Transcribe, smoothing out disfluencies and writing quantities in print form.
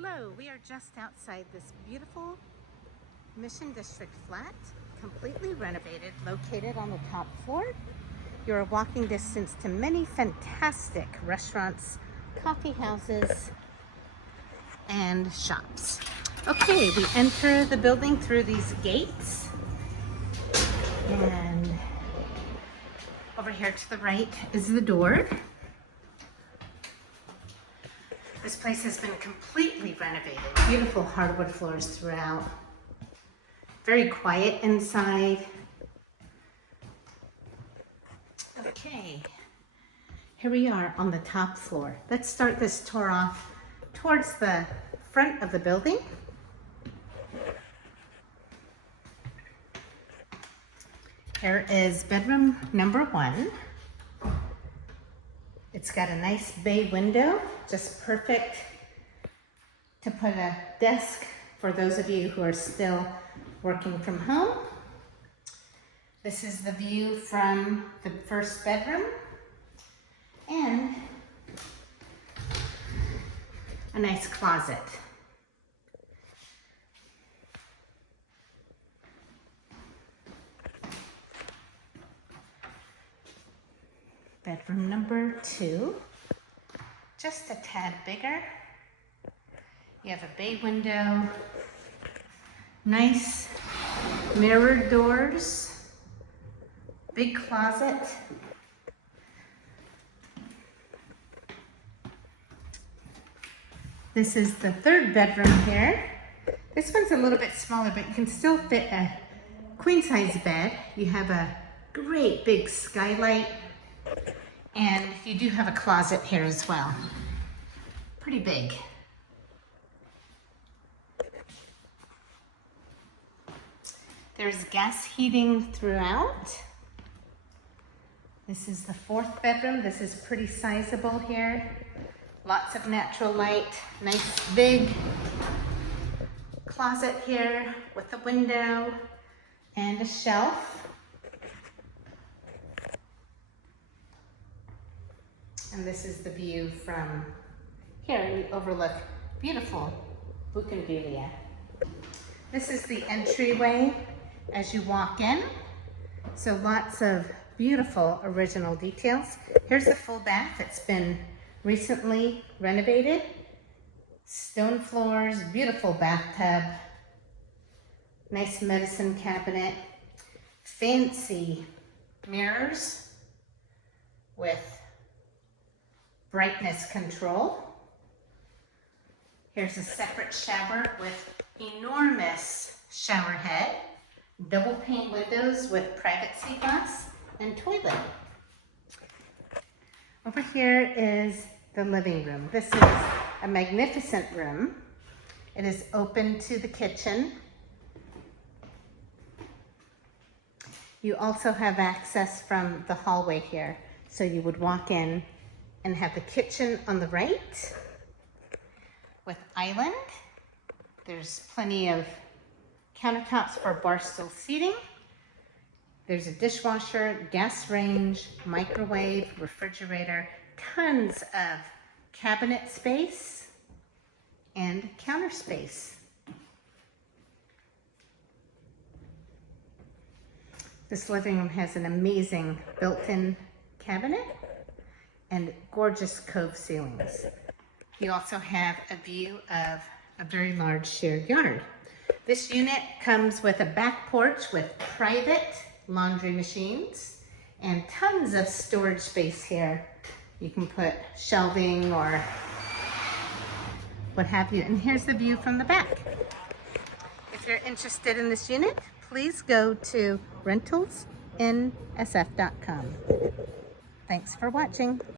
Hello, we are just outside this beautiful Mission District flat, completely renovated, located on the top floor. You're a walking distance to many fantastic restaurants, coffee houses, and shops. Okay, we enter the building through these gates, and over here to the right is the door. This place has been completely renovated. Beautiful hardwood floors throughout. Very quiet inside. Okay, here we are on the top floor. Let's start this tour off towards the front of the building. Here is bedroom number 1. It's got a nice bay window, just perfect to put a desk for those of you who are still working from home. This is the view from the first bedroom, and a nice closet. Bedroom number 2, just a tad bigger. You have a bay window, nice mirrored doors, big closet. This is the third bedroom here. This one's a little bit smaller, but you can still fit a queen size bed. You have a great big skylight. And you do have a closet here as well. Pretty big. There's gas heating throughout. This is the 4th bedroom. This is pretty sizable here. Lots of natural light. Nice big closet here with a window and a shelf. And this is the view from here. You overlook beautiful bougainvillea. This is the entryway as you walk in. So lots of beautiful original details. Here's the full bath. It's been recently renovated. Stone floors, beautiful bathtub, nice medicine cabinet, fancy mirrors with brightness control. Here's a separate shower with enormous shower head, double pane windows with privacy glass, and toilet. Over here is the living room. This is a magnificent room. It is open to the kitchen. You also have access from the hallway here. So you would walk in and have the kitchen on the right with island. There's plenty of countertops for bar stool seating. There's a dishwasher, gas range, microwave, refrigerator, tons of cabinet space and counter space. This living room has an amazing built-in cabinet and gorgeous cove ceilings. You also have a view of a very large shared yard. This unit comes with a back porch with private laundry machines and tons of storage space here. You can put shelving or what have you. And here's the view from the back. If you're interested in this unit, please go to rentalsnsf.com. Thanks for watching.